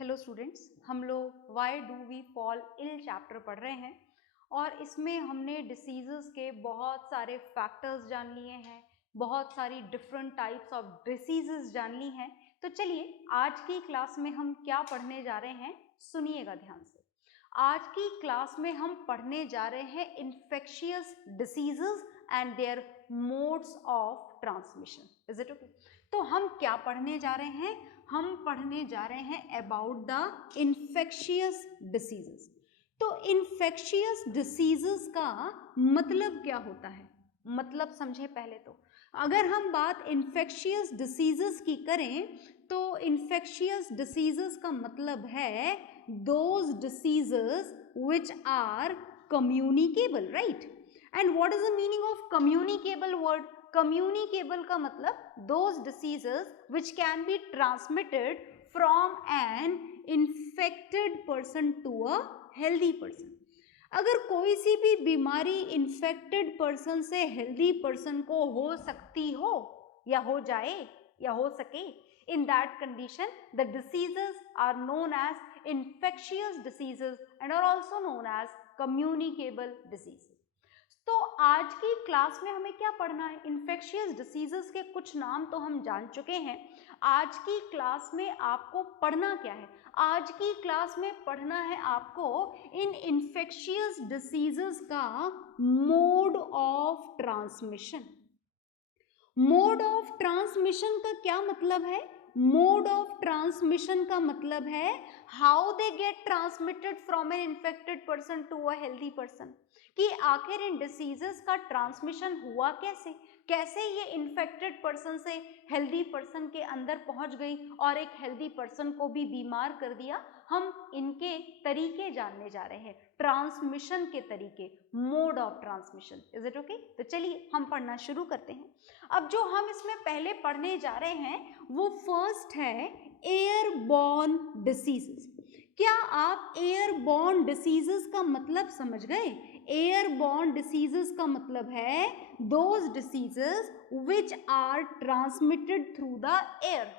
Hello students, हम लोग why do we fall ill chapter पढ़ रहे हैं और इसमें हमने डिसीजेस के बहुत सारे फैक्टर्स जान लिए हैं, बहुत सारी डिफरेंट टाइप्स ऑफ डिसीजेस जान ली हैं। तो चलिए आज की क्लास में हम क्या पढ़ने जा रहे हैं, सुनिएगा ध्यान से। आज की क्लास में हम पढ़ने जा रहे हैं infectious diseases and their modes of transmission. Is it okay? तो हम क्या पढ़ने जा रहे हैं? हम पढ़ने जा रहे हैं अबाउट द इन्फेक्शियस डिसीजेस। तो इन्फेक्शियस डिसीजेस का मतलब क्या होता है, मतलब समझे पहले तो। अगर हम बात इन्फेक्शियस डिसीजेस की करें तो इन्फेक्शियस डिसीजेस का मतलब है those diseases which are communicable, right? And what is the meaning of communicable word? Communicable का मतलब those diseases which can be transmitted from an infected person to a healthy person. अगर कोई सी भी बीमारी infected person से healthy person को हो सकती हो या हो जाए या हो सके, in that condition the diseases are known as infectious diseases and are also known as communicable diseases. तो आज की क्लास में हमें क्या पढ़ना है? इन्फेक्शियस डिसीजेस के कुछ नाम तो हम जान चुके हैं। आज की क्लास में आपको पढ़ना क्या है? आज की क्लास में पढ़ना है आपको इन इन्फेक्शियस डिसीजेस का mode of transmission. Mode of transmission का क्या मतलब है? मोड ऑफ ट्रांसमिशन का मतलब है how they get transmitted from an infected person to a healthy person, कि आखिर इन डिसीजेस का ट्रांसमिशन हुआ कैसे, कैसे ये इन्फेक्टेड पर्सन से हेल्दी पर्सन के अंदर पहुंच गई और एक हेल्दी पर्सन को भी बीमार कर दिया। हम इनके तरीके जानने जा रहे हैं, ट्रांसमिशन के तरीके, mode of transmission. Is it okay? तो चलिए हम पढ़ना शुरू करते हैं। अब जो हम इसमें पहले पढ़ने जा रहे हैं वो फर्स्ट है एयरबॉर्न डिसीजेस। क्या आप एयरबॉर्न डिसीजेस का मतलब समझ गए? एयरबॉर्न डिसीजेस का मतलब है those diseases which are transmitted through the air.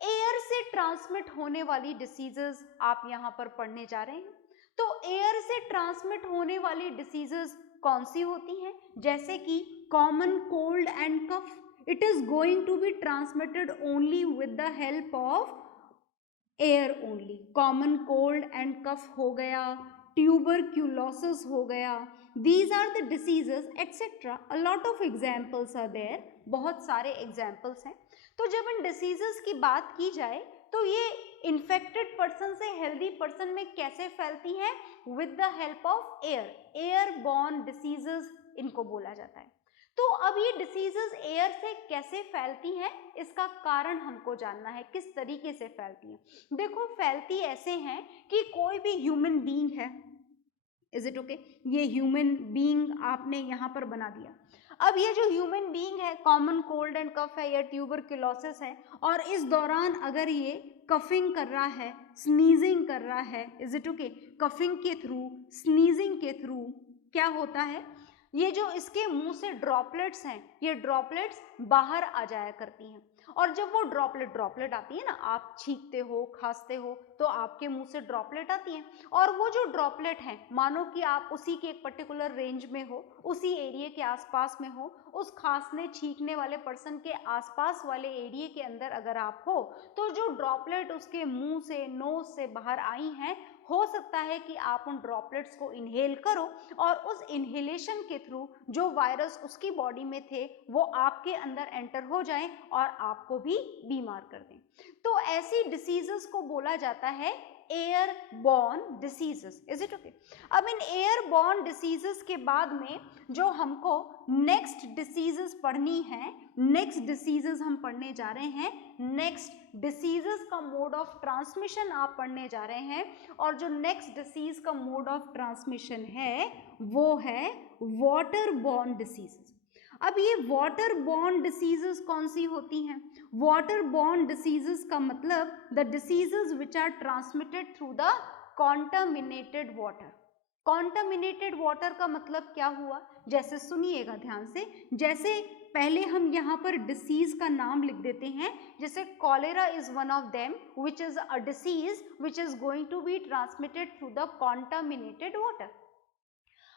Air से ट्रांसमिट होने वाली डिसीजेस आप यहाँ पर पढ़ने जा रहे हैं। तो एयर से ट्रांसमिट होने वाली डिसीजेस कौन सी होती हैं? जैसे कि common cold and cough, it is going to be transmitted only with the help of air only. Common cold and cough हो गया, ट्यूबरक्यूलोसिस हो गया, these are the diseases etcetera. A lot of examples are there, बहुत सारे examples हैं। तो जब इन diseases की बात की जाए तो ये इन्फेक्टेड पर्सन से हेल्दी पर्सन में कैसे फैलती हैं? With the help of air. Airborne diseases इनको बोला जाता है। तो अब ये डिसीजेस एयर से कैसे फैलती हैं, इसका कारण हमको जानना है, किस तरीके से फैलती हैं। देखो, फैलती ऐसे हैं कि कोई भी ह्यूमन बीइंग है, इज इट ओके? ये ह्यूमन बीइंग आपने यहाँ पर बना दिया। अब ये जो ह्यूमन बीइंग है, कॉमन कोल्ड एंड कफ है या ट्यूबरक्यूलोसिस है, और इस दौरान अगर ये कफिंग कर रहा है, स्नीजिंग कर रहा है, इज इट ओके? कफिंग के थ्रू, स्नीजिंग के थ्रू क्या होता है, ये जो इसके मुंह से ड्रॉपलेट्स हैं, ये ड्रॉपलेट्स बाहर आ जाया करती हैं। और जब वो ड्रॉपलेट आती है ना, आप छींकते हो, खांसते हो, तो आपके मुंह से ड्रॉपलेट आती हैं। और वो जो ड्रॉपलेट हैं, मानो कि आप उसी के एक पर्टिकुलर रेंज में हो, उसी एरिया के आसपास में हो, उस खांसने छींकने वाले पर्सन के आसपास वाले एरिया के अंदर अगर आप हो, तो जो ड्रॉपलेट उसके मुंह से, नोज से बाहर आई हैं, हो सकता है कि आप उन ड्रॉपलेट्स को इनहेल करो और उस इनहेलेशन के थ्रू जो वायरस उसकी बॉडी में थे वो आपके अंदर एंटर हो जाएं और आपको भी बीमार कर दें। तो ऐसी डिसीजेस को बोला जाता है airborne diseases. Is it okay? अब इन एयरबॉर्न डिसीजेस के बाद में जो हमको नेक्स्ट डिसीजेस पढ़नी है, नेक्स्ट डिसीजेस हम पढ़ने जा रहे हैं, नेक्स्ट डिसीजेस का मोड ऑफ ट्रांसमिशन आप पढ़ने जा रहे हैं। और जो नेक्स्ट डिसीज का मोड ऑफ ट्रांसमिशन है वो है वाटर बॉर्न डिसीजेस। अब ये वाटर बॉर्न डिसीजेस कौन सी होती हैं? वाटर बॉर्न डिसीजेस का मतलब the diseases which are transmitted through the contaminated water. Contaminated water का मतलब क्या हुआ, जैसे सुनिएगा ध्यान से, जैसे पहले हम यहाँ पर डिसीज का नाम लिख देते हैं, जैसे cholera is one of them which is a disease which is going to be transmitted through the contaminated water.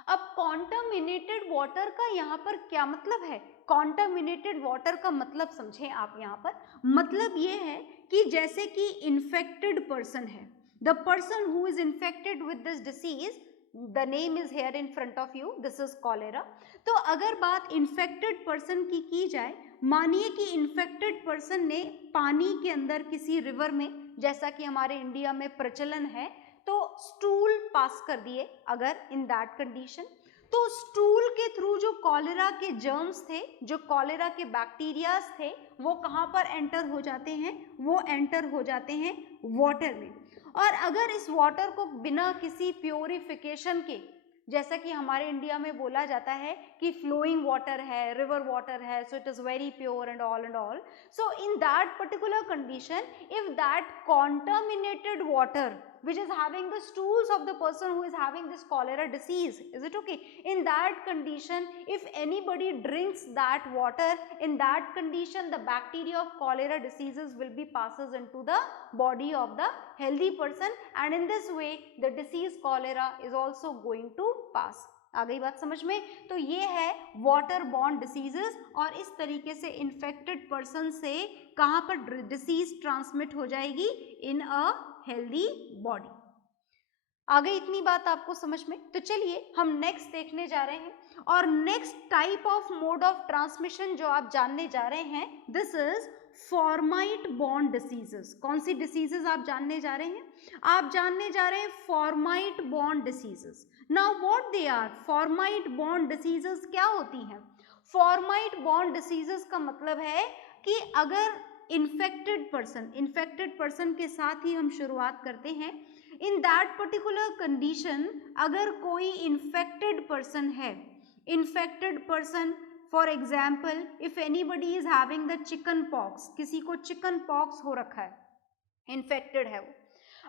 अब कॉन्टामिनेटेड वाटर का यहाँ पर क्या मतलब है, कॉन्टामिनेटेड वाटर का मतलब समझें आप, यहाँ पर मतलब ये है कि जैसे कि इन्फेक्टेड पर्सन है, the person who is infected with this disease, the name is here in front of you, this is cholera. तो अगर बात इन्फेक्टेड पर्सन की जाए, मानिए कि इन्फेक्टेड पर्सन ने पानी के अंदर किसी रिवर में, जैसा कि हमारे इंडिया में प्रचलन है, तो स्टूल पास कर दिए, अगर इन दैट कंडीशन, तो स्टूल के थ्रू जो कॉलेरा के जर्म्स थे, जो कॉलेरा के बैक्टीरियाज थे, वो कहाँ पर एंटर हो जाते हैं, वो एंटर हो जाते हैं वाटर में। और अगर इस वाटर को बिना किसी प्योरिफिकेशन के, जैसा कि हमारे इंडिया में बोला जाता है कि फ्लोइंग वाटर है, रिवर वाटर है, so it is very pure and all, so in that particular condition, if that contaminated water which is having the stools of the person who is having this cholera disease, is it okay, in that condition if anybody drinks that water, in that condition the bacteria of cholera diseases will be passes into the body of the healthy person, and in this way the disease cholera is also going to pass। आ गई बात समझ में? तो ये है water borne diseases, और इस तरीके से इन्फेक्टेड पर्सन से कहाँ पर डिसीज ट्रांसमिट हो जाएगी, इन अ हेल्दी बॉडी। आ गई इतनी बात आपको समझ में? तो चलिए हम नेक्स्ट देखने जा रहे हैं, और next type of mode of transmission जो आप जानने जा रहे हैं, दिस इज फॉर्माइट बॉर्न डिसीजेस। कौन सी डिसीजेस आप जानने जा रहे हैं? आप जानने जा रहे हैं fomite borne diseases. Now what they are, fomite borne diseases क्या होती हैं? फॉर्माइट बॉर्न डिसीजेस का मतलब है कि अगर इन्फेक्टेड पर्सन के साथ ही हम शुरुआत करते हैं, इन दैट पर्टिकुलर कंडीशन अगर कोई इन्फेक्टेड पर्सन है, infected person for example if anybody is having the chicken pox, किसी को चिकन पॉक्स हो रखा है, इन्फेक्टेड है वो,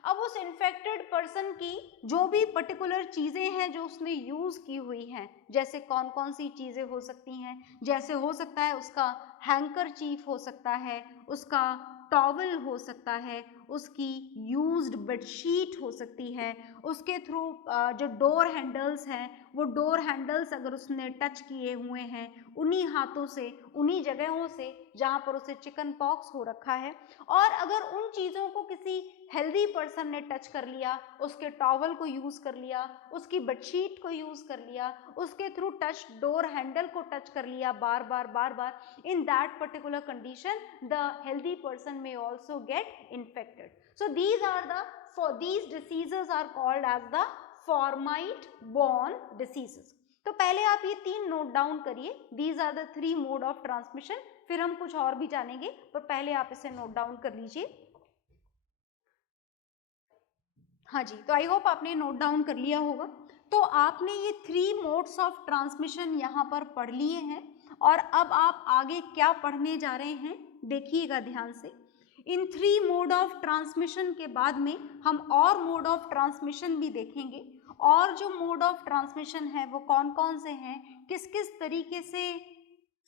अब उस इन्फेक्टेड पर्सन की जो भी पर्टिकुलर चीज़ें हैं जो उसने यूज़ की हुई हैं, जैसे कौन कौन सी चीज़ें हो सकती हैं, जैसे हो सकता है उसका हैंकरचीफ हो सकता है, उसका टॉवल हो सकता है, उसकी यूज्ड बेडशीट हो सकती है, उसके थ्रू जो डोर हैंडल्स हैं, वो डोर हैंडल्स अगर उसने टच किए हुए हैं, उन्हीं हाथों से, उन्हीं जगहों से जहाँ पर उसे चिकन पॉक्स हो रखा है, और अगर उन चीज़ों को किसी हेल्दी पर्सन ने टच कर लिया, उसके टॉवल को यूज़ कर लिया, उसकी बेडशीट को यूज़ कर लिया, उसके थ्रू टच डोर हैंडल को टच कर लिया बार बार, in that particular condition the healthy person may also get infected. So these diseases are called as the formite borne diseases. तो पहले आप ये तीन नोट डाउन करिए, these are the three mode of transmission, फिर हम कुछ और भी जानेंगे, पर पहले आप इसे नोट डाउन कर लीजिए। हाँ जी, तो आई होप आपने नोट डाउन कर लिया होगा। तो आपने ये 3 मोड्स ऑफ ट्रांसमिशन यहाँ पर पढ़ लिए हैं, और अब आप आगे क्या पढ़ने जा रहे हैं देखिएगा ध्यान से। इन 3 मोड ऑफ ट्रांसमिशन के बाद में हम और मोड ऑफ ट्रांसमिशन भी देखेंगे, और जो मोड ऑफ ट्रांसमिशन है वो कौन कौन से हैं, किस किस तरीके से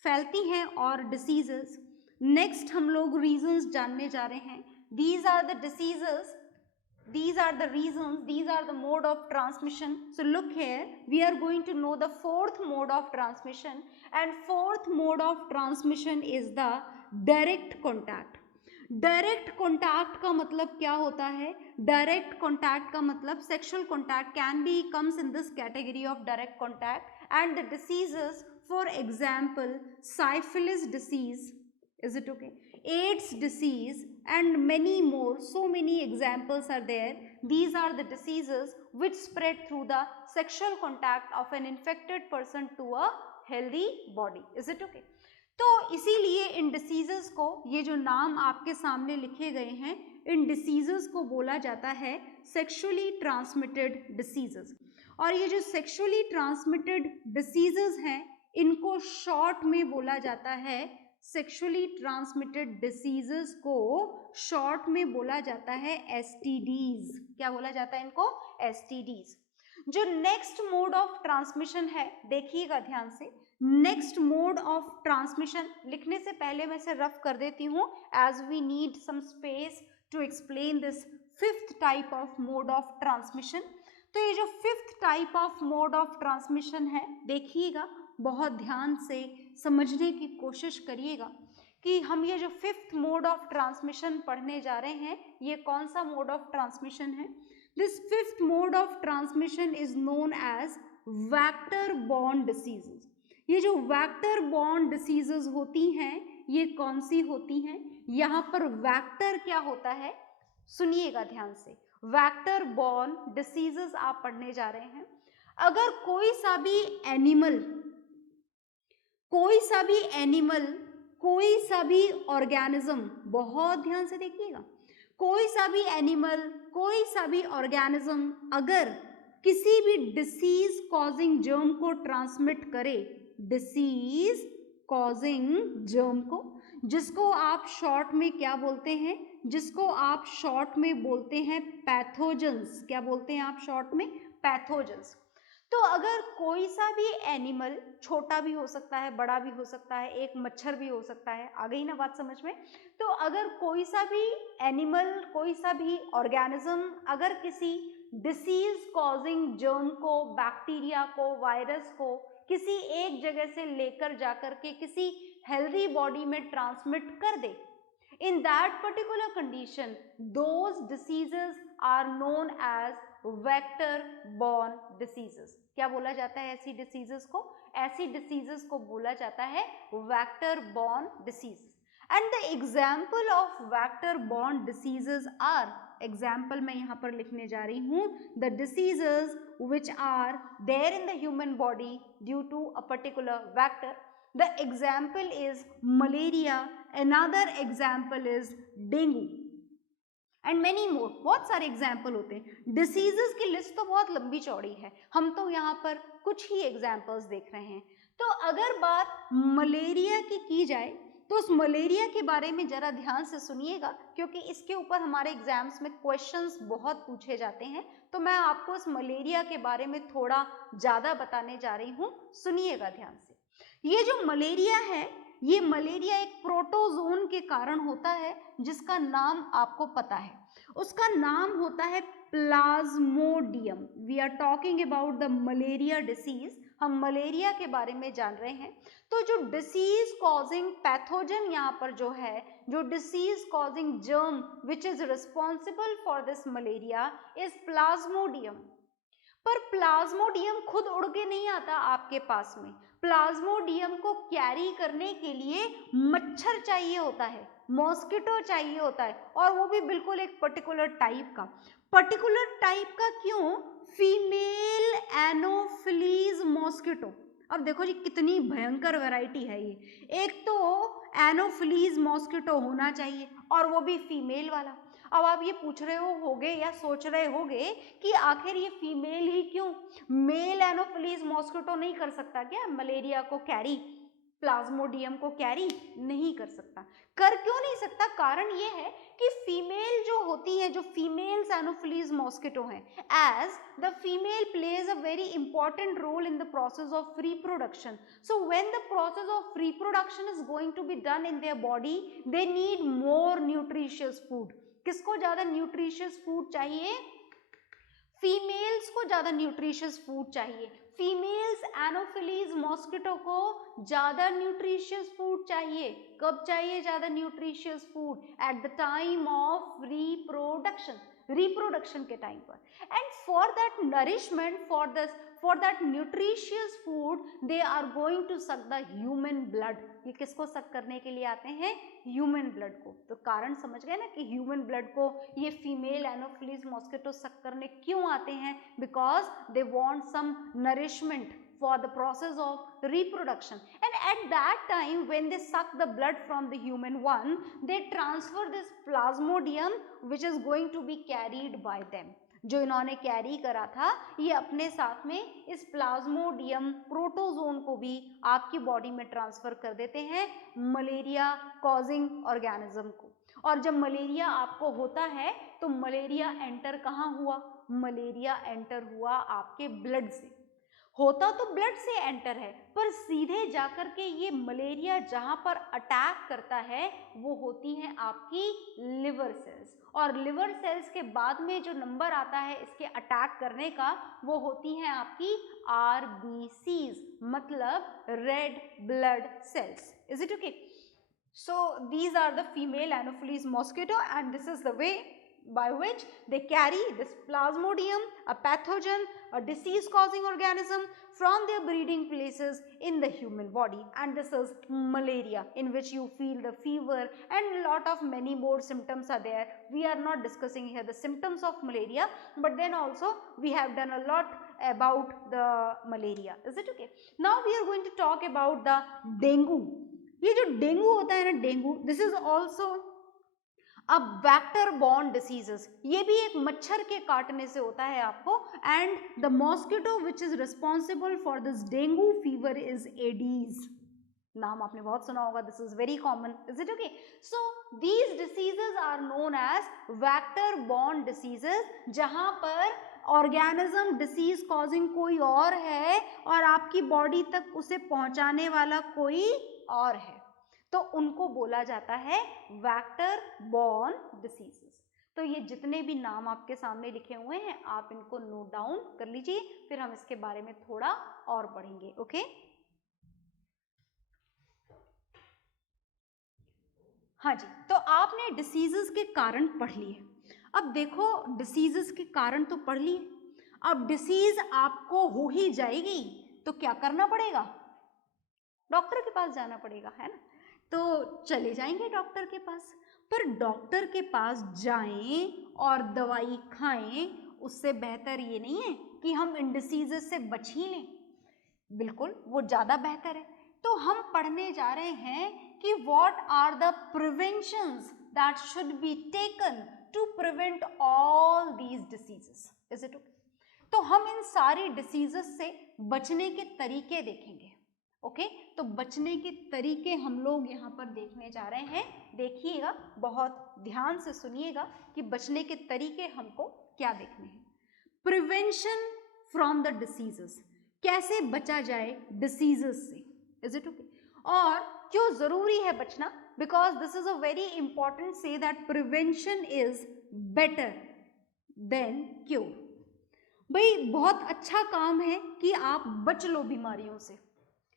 फैलती हैं और डिसीजेस। नेक्स्ट हम लोग रीजंस जानने जा रहे हैं। These are the diseases, these are the reasons, these are the mode of transmission. So look here, we are going to know the 4th mode of transmission, and 4th mode of transmission is the direct contact. Direct contact का मतलब क्या होता है? Direct contact का मतलब sexual contact can be comes in this category of direct contact, and the diseases for example syphilis disease, is it okay, AIDS disease, and many more, so many examples are there. These are the diseases which spread through the sexual contact of an infected person to a healthy body, is it okay? तो इसीलिए इन diseases को, ये जो नाम आपके सामने लिखे गए हैं, इन डिसीजेस को बोला जाता है सेक्सुअली ट्रांसमिटेड डिसीजेस। और ये जो सेक्सुअली ट्रांसमिटेड डिसीजेस हैं, इनको शॉर्ट में बोला जाता है, सेक्सुअली ट्रांसमिटेड डिसीजेस को शॉर्ट में बोला जाता है STDs। क्या बोला जाता है इनको? STDs। जो नेक्स्ट मोड ऑफ ट्रांसमिशन है, देखिएगा ध्यान से, नेक्स्ट मोड ऑफ ट्रांसमिशन लिखने से पहले मैं इसे रफ कर देती हूँ as we need some space to explain this fifth type of mode of transmission. तो ये जो fifth type of mode of transmission है, देखिएगा, बहुत ध्यान से समझने की कोशिश करिएगा कि हम ये जो फिफ्थ मोड ऑफ ट्रांसमिशन पढ़ने जा रहे हैं, ये कौन सा मोड ऑफ ट्रांसमिशन है। This fifth mode of transmission is known as vector borne diseases. ये जो वेक्टर बॉर्न डिसीजेस होती हैं, ये कौन सी होती हैं? यहाँ पर वेक्टर क्या होता है, सुनिएगा ध्यान से, वेक्टर बॉर्न डिसीजेस आप पढ़ने जा रहे हैं। अगर कोई सा भी एनिमल, कोई सा भी ऑर्गेनिज्म, बहुत ध्यान से देखिएगा, कोई सा भी एनिमल, कोई सा भी ऑर्गेनिज्म अगर किसी भी डिसीज कॉजिंग जर्म को ट्रांसमिट करे, डिसीज कॉजिंग जर्म को, जिसको आप शॉर्ट में क्या बोलते हैं, जिसको आप शॉर्ट में बोलते हैं पैथोजेंस। क्या बोलते हैं आप शॉर्ट में? पैथोजेंस। तो अगर कोई सा भी एनिमल, छोटा भी हो सकता है, बड़ा भी हो सकता है, एक मच्छर भी हो सकता है, आ गई ना बात समझ में। तो अगर कोई सा भी एनिमल, कोई सा भी ऑर्गेनिज्म अगर किसी डिसीज कॉजिंग जर्म को, बैक्टीरिया को, वायरस को किसी एक जगह से लेकर जाकर के किसी हेल्दी बॉडी में ट्रांसमिट कर दे, in that particular condition those diseases are known as vector borne diseases। क्या बोला जाता है ऐसी डिसीजेस को? ऐसी डिसीजेस को बोला जाता है vector borne diseases. And the example of vector borne diseases are, example मैं यहाँ पर लिखने जा रही हूँ, the diseases which are there in the human body due to a particular vector. The example is malaria, another example is dengue and many more। बहुत सारे example होते हैं। डिसीजेस की लिस्ट तो बहुत लंबी चौड़ी है, हम तो यहाँ पर कुछ ही एग्जाम्पल्स देख रहे हैं। तो अगर बात मलेरिया की जाए तो उस मलेरिया के बारे में जरा ध्यान से सुनिएगा, क्योंकि इसके ऊपर हमारे एग्जाम्स में क्वेश्चंस बहुत पूछे जाते हैं। तो मैं आपको इस मलेरिया के बारे में थोड़ा ज़्यादा बताने जा रही हूँ, सुनिएगा ध्यान से। ये जो मलेरिया है, ये मलेरिया एक प्रोटोजोन के कारण होता है, जिसका नाम आपको पता है, उसका नाम होता है plasmodium. We are talking about the malaria disease, हम मलेरिया के बारे में जान रहे हैं। तो जो डिसीज कॉजिंग पैथोजन यहाँ पर जो है, जो disease causing germ which is responsible for this malaria is Plasmodium. पर प्लाज्मोडियम खुद उड़ के नहीं आता आपके पास में, प्लाज्मोडियम को कैरी करने के लिए मच्छर चाहिए होता है, मॉस्किटो चाहिए होता है, और वो भी बिल्कुल एक पर्टिकुलर टाइप का। पर्टिकुलर टाइप का क्यों? Female anopheles mosquito. अब देखो जी कितनी भयंकर वैरायटी है ये। एक तो एनोफिलीज मॉस्किटो होना चाहिए और वो भी फीमेल वाला। अब आप ये पूछ रहे होगे या सोच रहे होगे कि आखिर ये फीमेल ही क्यों? मेल एनोफिलीज मॉस्किटो नहीं कर सकता क्या मलेरिया को कैरी? प्लाज्मोडियम को कैरी नहीं कर सकता। कर क्यों नहीं सकता? कारण ये है कि फीमेल जो होती है, जो फीमेल एनोफिलीज मॉस्किटो हैं, as the female plays a very important role in the process of reproduction. So when the process of reproduction is going to be done in their body, they need more nutritious food. किसको ज्यादा nutritious food चाहिए? Females को ज्यादा nutritious food चाहिए। Females anopheles mosquito को ज्यादा nutritious food चाहिए। कब चाहिए ज्यादा nutritious food? At the time of reproduction, reproduction के टाइम पर। And for that nourishment, for that nutritious food, they are going to suck the human blood. ये किसको सक करने के लिए आते हैं? ह्यूमन ब्लड को। तो कारण समझ गए ना कि ह्यूमन ब्लड को ये फीमेल एनोफिलीज मॉस्किटो सक करने क्यों आते हैं? Because they want some nourishment for the process of reproduction, and at that time when they suck the blood from the human one, they transfer this plasmodium which is going to be carried by them। जो इन्होंने carry करा था, ये अपने साथ में इस Plasmodium protozoan को भी आपकी बॉडी में ट्रांसफर कर देते हैं, मलेरिया कॉजिंग ऑर्गेनिज्म को। और जब मलेरिया आपको होता है तो मलेरिया एंटर कहाँ हुआ? मलेरिया एंटर हुआ आपके ब्लड से, होता तो ब्लड से एंटर है, पर सीधे जाकर के ये मलेरिया जहां पर अटैक करता है वो होती है आपकी लिवर सेल्स, और लिवर सेल्स के बाद में जो नंबर आता है इसके अटैक करने का वो होती है आपकी RBCs, मतलब red blood cells. Is it okay? So these are the female Anopheles mosquito, and this is the way by which they carry this Plasmodium, a pathogen, a disease causing organism, from their breeding places in the human body. And this is malaria, in which you feel the fever and a lot of many more symptoms are there. We are not discussing here the symptoms of malaria, but then also we have done a lot about the malaria. Is it okay? Now we are going to talk about the dengue. ये जो dengue होता है ना, dengue, this is also a vector borne diseases, ये भी एक मच्छर के काटने से होता है आपको. And the mosquito which is responsible for this dengue fever is Aedes. नाम आपने बहुत सुना होगा, this is very common. Is it okay? So these diseases are known as vector borne diseases, जहां पर ऑर्गेनिज्म डिसीज कॉजिंग कोई और है और आपकी बॉडी तक उसे पहुंचाने वाला कोई और है, तो उनको बोला जाता है वेक्टर बॉर्न डिसीजेस. तो ये जितने भी नाम आपके सामने लिखे हुए हैं आप इनको नोट डाउन कर लीजिए, फिर हम इसके बारे में थोड़ा और पढ़ेंगे. ओके? हाँ जी, तो आपने डिसीजेस के कारण पढ़ लिए. अब देखो, डिसीजेस के कारण तो पढ़ लिए, अब डिसीज आपको हो ही जाएगी तो क्या करना पड़ेगा? डॉक्टर के पास जाना पड़ेगा, है ना? तो चले जाएंगे डॉक्टर के पास, पर डॉक्टर के पास जाएं और दवाई खाएं, उससे बेहतर ये नहीं है कि हम इन डिसीजेस से बच ही लें. बिल्कुल, वो ज़्यादा बेहतर है. तो हम पढ़ने जा रहे हैं कि what are the preventions that should be taken to prevent all these diseases. Is it okay? तो हम इन सारी डिसीजेस से बचने के तरीके देखेंगे. ओके, तो बचने के तरीके हम लोग यहाँ पर देखने जा रहे हैं. देखिएगा, बहुत ध्यान से सुनिएगा कि बचने के तरीके हमको क्या देखने हैं. प्रिवेंशन फ्रॉम द डिसीजेस, कैसे बचा जाए डिसीजेस से. Is it okay? और क्यों जरूरी है बचना? Because this is a very important say that prevention is better than cure. भाई बहुत अच्छा काम है कि आप बच लो बीमारियों से,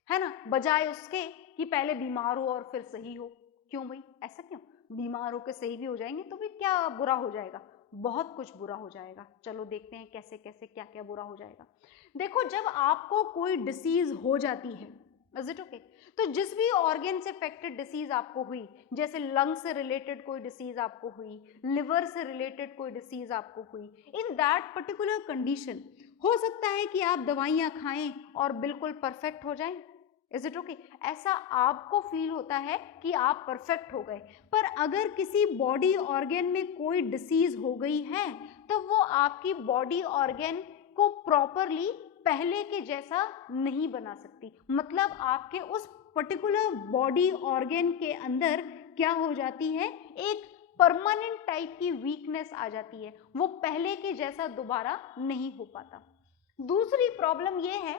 है ना, बजाय उसके कि पहले बीमार हो और फिर सही हो. क्यों भाई, ऐसा क्यों? बीमार होकर सही भी हो जाएंगे तो भी क्या बुरा हो जाएगा? बहुत कुछ बुरा हो जाएगा. चलो देखते हैं कैसे कैसे क्या क्या बुरा हो जाएगा. देखो, जब आपको कोई डिसीज हो जाती है, इज इट ओके, तो जिस भी ऑर्गन से अफेक्टेड डिसीज आपको हुई, जैसे लंग से रिलेटेड कोई डिसीज आपको हुई, लिवर से रिलेटेड कोई डिसीज आपको हुई, इन दैट पर्टिकुलर कंडीशन हो सकता है कि आप दवाइयाँ खाएं और बिल्कुल परफेक्ट हो जाएं. Is it okay? ऐसा आपको फील होता है कि आप परफेक्ट हो गए, पर अगर किसी बॉडी ऑर्गन में कोई डिसीज हो गई है तो वो आपकी बॉडी ऑर्गन को प्रॉपरली पहले के जैसा नहीं बना सकती. मतलब आपके उस पर्टिकुलर बॉडी ऑर्गन के अंदर क्या हो जाती है, एक परमानेंट टाइप की वीकनेस आ जाती है, वो पहले के जैसा दोबारा नहीं हो पाता. दूसरी प्रॉब्लम ये है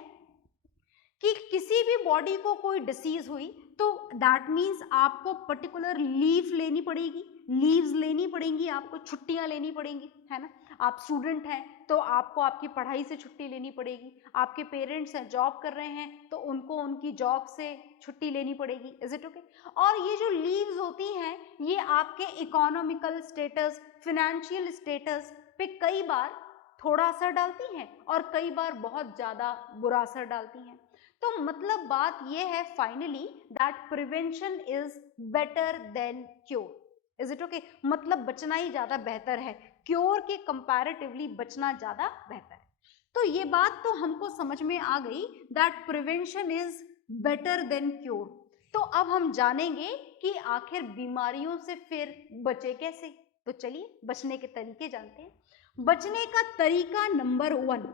कि किसी भी बॉडी को कोई डिसीज हुई तो दैट मीन्स आपको पर्टिकुलर लीव लेनी पड़ेगी, लीव्स लेनी पड़ेंगी, आपको छुट्टियां लेनी पड़ेंगी, है ना. आप स्टूडेंट हैं तो आपको आपकी पढ़ाई से छुट्टी लेनी पड़ेगी. आपके पेरेंट्स हैं, जॉब कर रहे हैं तो उनको उनकी जॉब से छुट्टी लेनी पड़ेगी. Is it okay? और ये जो लीव्स होती हैं ये आपके इकोनॉमिकल स्टेटस, फिनेंशियल स्टेटस पे कई बार थोड़ा असर डालती हैं और कई बार बहुत ज़्यादा बुरा असर डालती हैं. तो मतलब बात यह है finally that prevention is better than cure. Is it okay? मतलब बचना ही ज्यादा बेहतर है, क्योर के कंपैरेटिवली बचना ज्यादा बेहतर है. तो ये बात तो हमको समझ में आ गई that prevention is better than cure. तो अब हम जानेंगे कि आखिर बीमारियों से फिर बचे कैसे. तो चलिए बचने के तरीके जानते हैं. बचने का तरीका नंबर 1,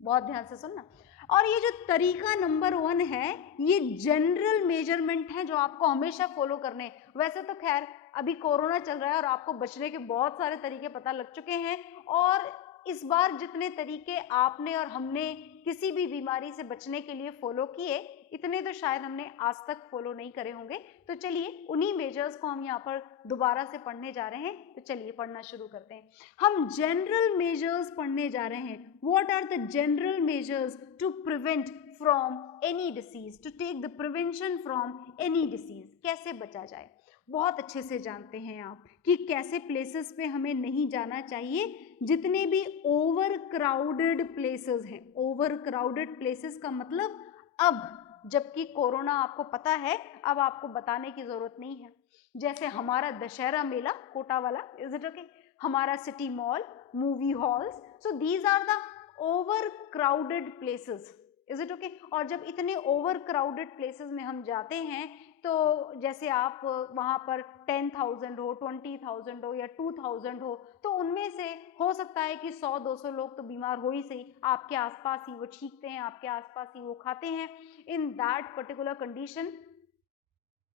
बहुत ध्यान से सुनना, और ये जो तरीका नंबर 1 है ये जनरल मेजरमेंट है जो आपको हमेशा फॉलो करने. वैसे तो खैर अभी कोरोना चल रहा है और आपको बचने के बहुत सारे तरीके पता लग चुके हैं और इस बार जितने तरीके आपने और हमने किसी भी बीमारी से बचने के लिए फॉलो किए, इतने तो शायद हमने आज तक फॉलो नहीं करे होंगे। तो चलिए उन्हीं मेजर्स को हम यहाँ पर दोबारा से पढ़ने जा रहे हैं। तो चलिए पढ़ना शुरू करते हैं। हम जनरल मेजर्स पढ़ने जा रहे हैं। What are the general measures to prevent from any disease, to take the prevention from any disease. कैसे बचा जाए, बहुत अच्छे से जानते हैं आप कि कैसे प्लेसेस पे हमें नहीं जाना चाहिए। जितने भी ओवर क्राउडेड प्लेसेस हैं, ओवर क्राउडेड प्लेसेस का मतलब अब जबकि कोरोना आपको पता है, अब आपको बताने की जरूरत नहीं है। जैसे हमारा दशहरा मेला कोटा वाला, इज इट ओके, हमारा city mall, movie halls, so these are the overcrowded places, is it okay. और जब इतने ओवर क्राउडेड प्लेसेस में हम जाते हैं तो जैसे आप वहाँ पर 10,000 हो, 20,000 हो या 2,000 हो, तो उनमें से हो सकता है कि 100-200 लोग तो बीमार हो ही सही, आपके आसपास ही वो छींकते हैं, आपके आसपास ही वो खाते हैं। इन दैट पर्टिकुलर कंडीशन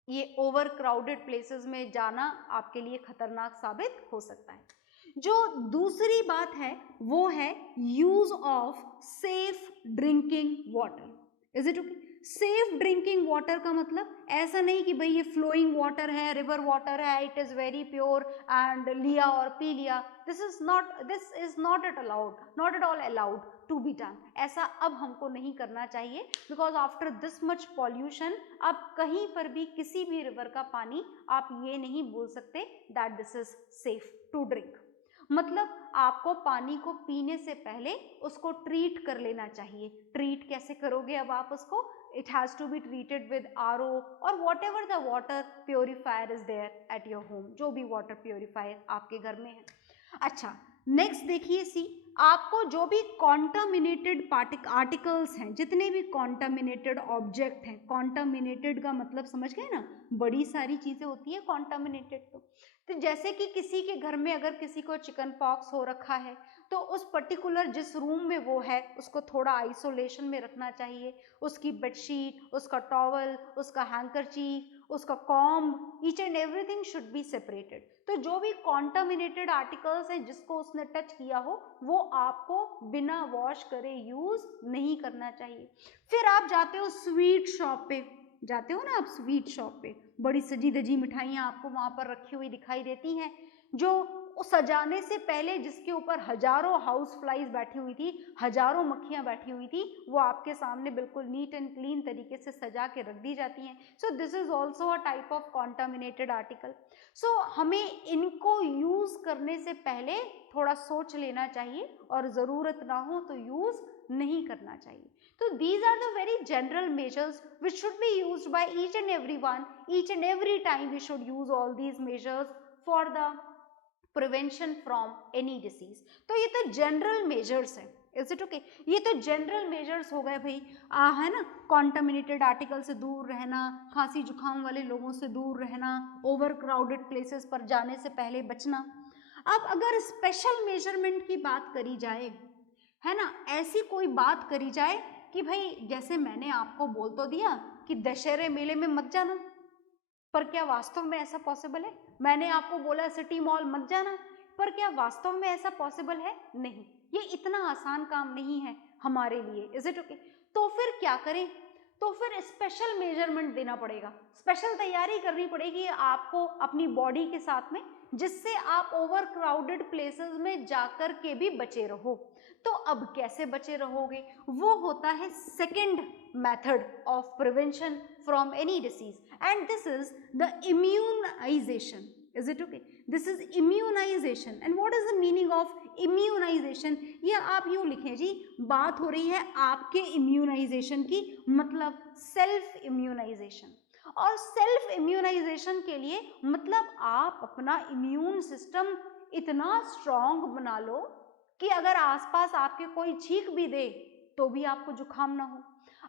ये ओवर क्राउडेड प्लेसेस में जाना आपके लिए खतरनाक साबित हो सकता है। जो दूसरी बात है वो है use of safe drinking water, is it okay. Safe drinking water का मतलब ऐसा नहीं कि भाई ये फ्लोइंग वाटर है, रिवर वाटर है, it is very pure and लिया और पी लिया। This is not at allowed, not at all allowed to be done. ऐसा अब हमको नहीं करना चाहिए, because after this much pollution अब कहीं पर भी किसी भी रिवर का पानी आप ये नहीं बोल सकते that this is safe to drink. मतलब आपको पानी को पीने से पहले उसको ट्रीट कर लेना चाहिए। ट्रीट कैसे करोगे अब आप उसको, it has to be treated with RO or whatever the water purifier is there at your home, जो भी water purifier आपके घर में है। अच्छा, नेक्स्ट देखिए सी, आपको जो भी कॉन्टामिनेटेड आर्टिकल्स हैं, जितने भी कॉन्टामिनेटेड ऑब्जेक्ट हैं, कॉन्टामिनेटेड का मतलब समझ गए ना, बड़ी सारी चीजें होती है कॉन्टामिनेटेड। तो जैसे कि किसी के घर में अगर किसी को चिकन पॉक्स हो रखा है तो उस पर्टिकुलर जिस रूम में वो है उसको थोड़ा आइसोलेशन में रखना चाहिए। उसकी बेडशीट, उसका टॉवल, उसका हैंकरचीफ, उसका comb, each and everything should be separated. तो जो भी कॉन्टामिनेटेड आर्टिकल्स हैं जिसको उसने टच किया हो वो आपको बिना वॉश करे यूज नहीं करना चाहिए। फिर आप जाते हो स्वीट शॉप पे, जाते हो ना आप स्वीट शॉप पे, बड़ी सजी धजी मिठाइयाँ आपको वहाँ पर रखी हुई दिखाई देती हैं, जो सजाने से पहले जिसके ऊपर हजारों हाउस फ्लाइज बैठी हुई थी, हजारों मक्खियाँ बैठी हुई थी, वो आपके सामने बिल्कुल नीट एंड क्लीन तरीके से सजा के रख दी जाती हैं। So this is also a type of contaminated article. So हमें इनको यूज करने से पहले थोड़ा सोच लेना चाहिए और ज़रूरत ना हो तो यूज नहीं करना चाहिए। So these are the very general measures which should be used by each and everyone. Each and every time we should use all these measures for the prevention from any disease. तो ये तो general measures है, is it okay? ये तो general measures हो गए भाई, है ना, contaminated article से दूर रहना, खांसी जुकाम वाले लोगों से दूर रहना, over crowded places पर जाने से पहले बचना। अब अगर स्पेशल मेजरमेंट की बात करी जाए, है ना, ऐसी कोई बात करी जाए कि भाई जैसे मैंने आपको बोल तो दिया कि दशहरे मेले में मत जाना, पर क्या वास्तव में ऐसा पॉसिबल है? मैंने आपको बोला सिटी मॉल मत जाना, पर क्या वास्तव में ऐसा पॉसिबल है? नहीं, ये इतना आसान काम नहीं है हमारे लिए, इज इट ओके? तो फिर क्या करें? तो फिर स्पेशल मेजरमेंट देना पड़ेगा, स्पेशल तैयारी करनी पड़ेगी आपको अपनी बॉडी के साथ में, जिससे आप ओवर क्राउडेड प्लेसेस में जाकर के भी बचे रहो। तो अब कैसे बचे रहोगे? वो होता है second method of prevention from any disease, and this is the immunisation, is it okay? This is immunisation. And what is the meaning of immunisation? ये आप यूं लिखें जी, बात हो रही है आपके इम्यूनाइजेशन की, मतलब सेल्फ इम्यूनाइजेशन। और सेल्फ इम्यूनाइजेशन के लिए मतलब आप अपना इम्यून सिस्टम इतना स्ट्रांग बना लो कि अगर आसपास आपके कोई छींक भी दे तो भी आपको जुकाम ना हो।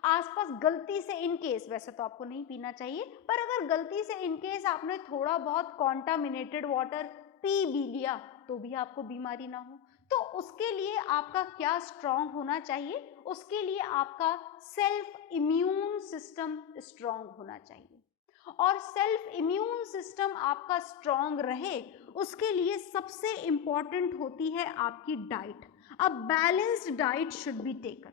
आसपास गलती से इन केस, वैसे तो आपको नहीं पीना चाहिए, पर अगर गलती से इन केस आपने थोड़ा बहुत कॉन्टामिनेटेड वाटर पी भी लिया तो भी आपको बीमारी ना हो। तो उसके लिए आपका क्या स्ट्रांग होना चाहिए? उसके लिए आपका सेल्फ इम्यून सिस्टम स्ट्रांग होना चाहिए। और सेल्फ इम्यून सिस्टम आपका स्ट्रांग रहे उसके लिए सबसे इंपॉर्टेंट होती है आपकी diet. A balanced diet should be taken,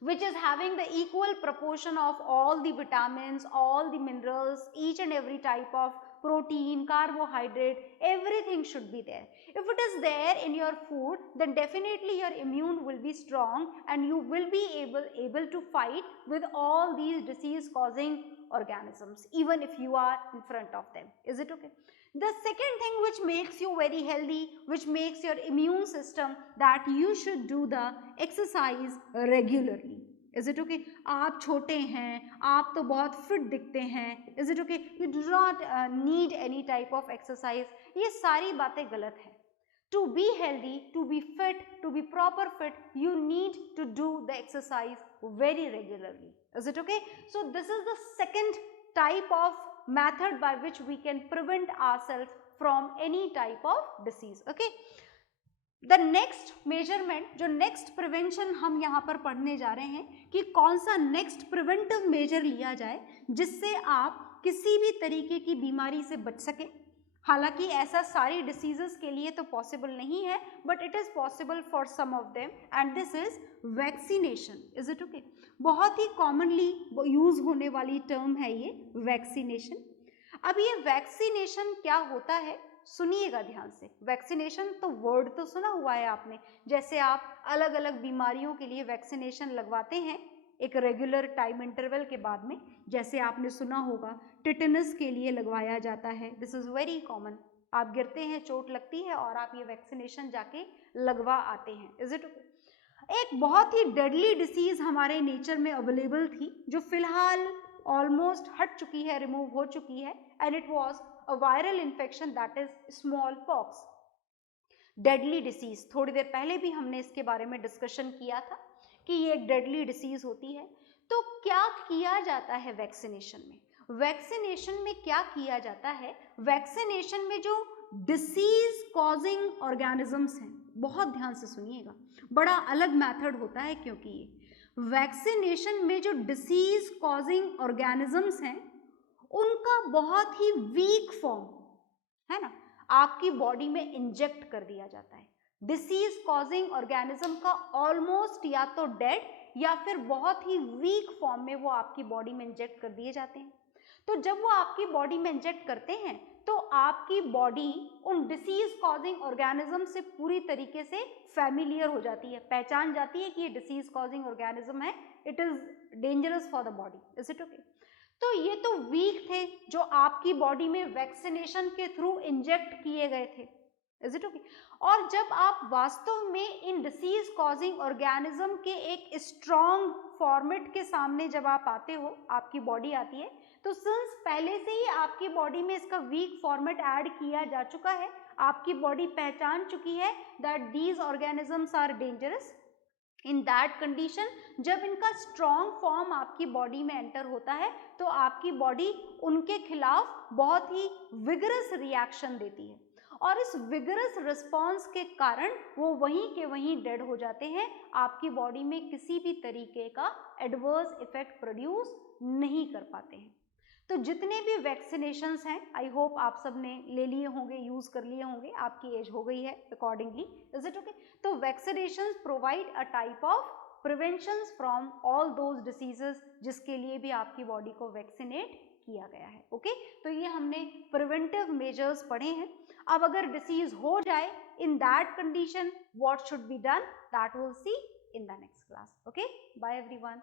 which is having the equal proportion of all the vitamins, all the minerals, each and every type of protein, carbohydrate, everything should be there. If it is there in your food, then definitely your immune will be strong and you will be able to fight with all these disease causing organisms, even if you are in front of them. Is it okay? The second thing which makes you very healthy, which makes your immune system, that you should do the exercise regularly. Is it okay? आप छोटे हैं, आप तो बहुत fit दिखते हैं. Is it okay? You do not need any type of exercise. ये सारी बातें गलत हैं. To be healthy, to be fit, to be proper fit, you need to do the exercise very regularly. Is it okay? So this is the second type of method by which we can prevent ourselves from any type of disease. Okay? The next measurement, जो next prevention हम यहाँ पर पढ़ने जा रहे हैं कि कौन सा नेक्स्ट प्रिवेंटिव मेजर लिया जाए जिससे आप किसी भी तरीके की बीमारी से बच सके. हालांकि ऐसा सारी डिसीजेस के लिए तो पॉसिबल नहीं है, but it is possible for some of them, and this is vaccination. Is it okay? बहुत ही कॉमनली यूज होने वाली टर्म है ये वैक्सीनेशन. अब ये वैक्सीनेशन क्या होता है, सुनिएगा ध्यान से. वैक्सीनेशन तो वर्ड तो सुना हुआ है आपने, जैसे आप अलग अलग बीमारियों के लिए वैक्सीनेशन लगवाते हैं एक रेगुलर टाइम इंटरवल के बाद में. जैसे आपने सुना होगा टिटेनस के लिए लगवाया जाता है. This is very common. आप गिरते हैं, चोट लगती है और आप ये वैक्सीनेशन जाके लगवा आते हैं. Is it okay? एक बहुत ही डेडली डिसीज हमारे नेचर में अवेलेबल थी जो फिलहाल ऑलमोस्ट हट चुकी है, रिमूव हो चुकी है, and it was a viral infection, that is smallpox. Deadly disease, थोड़ी देर पहले भी हमने इसके बारे में डिस्कशन किया था कि ये एक डेडली डिसीज होती है. तो क्या किया जाता है वैक्सीनेशन में? वैक्सीनेशन में क्या किया जाता है? वैक्सीनेशन में जो डिसीज कॉजिंग ऑर्गेनिजम्स हैं, बहुत ध्यान से सुनिएगा, बड़ा अलग मेथड होता है, क्योंकि ये वैक्सीनेशन में जो डिसीज कॉजिंग ऑर्गेनिजम्स हैं उनका बहुत ही वीक फॉर्म है ना, आपकी बॉडी में इंजेक्ट कर दिया जाता है. डिसीज कॉजिंग ऑर्गेनिज्म का ऑलमोस्ट या तो डेड या फिर बहुत ही वीक फॉर्म में वो आपकी बॉडी में इंजेक्ट कर दिए जाते हैं. तो जब वो आपकी बॉडी में इंजेक्ट करते हैं तो आपकी बॉडी उन डिसीज कॉजिंग ऑर्गेनिज्म से पूरी तरीके से फैमिलियर हो जाती है, पहचान जाती है कि ये डिसीज कॉजिंग ऑर्गेनिज्म है, it is dangerous for the body. Is it okay? तो ये तो वीक थे जो आपकी बॉडी में वैक्सीनेशन के थ्रू इंजेक्ट किए गए थे. Is it okay? और जब आप वास्तव में इन डिसीज कॉजिंग ऑर्गेनिज्म के एक स्ट्रॉन्ग फॉर्मेट के सामने जब आप आते हो, आपकी बॉडी आती है, तो सिंस पहले से ही आपकी बॉडी में इसका वीक फॉर्मेट ऐड किया जा चुका है, आपकी बॉडी पहचान चुकी है that these organisms are dangerous. In that condition जब इनका स्ट्रॉन्ग फॉर्म आपकी बॉडी में एंटर होता है तो आपकी बॉडी उनके खिलाफ बहुत ही विगरस रिएक्शन देती है, और इस विगरस रिस्पॉन्स के कारण वो वहीं के वहीं डेड हो जाते हैं. आपकी बॉडी में किसी भी तरीके का एडवर्स इफेक्ट प्रोड्यूस नहीं कर पाते हैं. तो जितने भी वैक्सीनेशंस हैं, आई होप आप सब ने ले लिए होंगे, यूज़ कर लिए होंगे, आपकी एज हो गई है अकॉर्डिंगली. Is it okay? तो vaccinations provide a type of preventions from all those diseases जिसके लिए भी आपकी बॉडी को वैक्सीनेट किया गया है. ओके? तो ये हमने प्रिवेंटिव मेजर्स पढ़े हैं. अब अगर डिसीज हो जाए, in that condition what should be done, that will see in the next class. Okay? Bye everyone.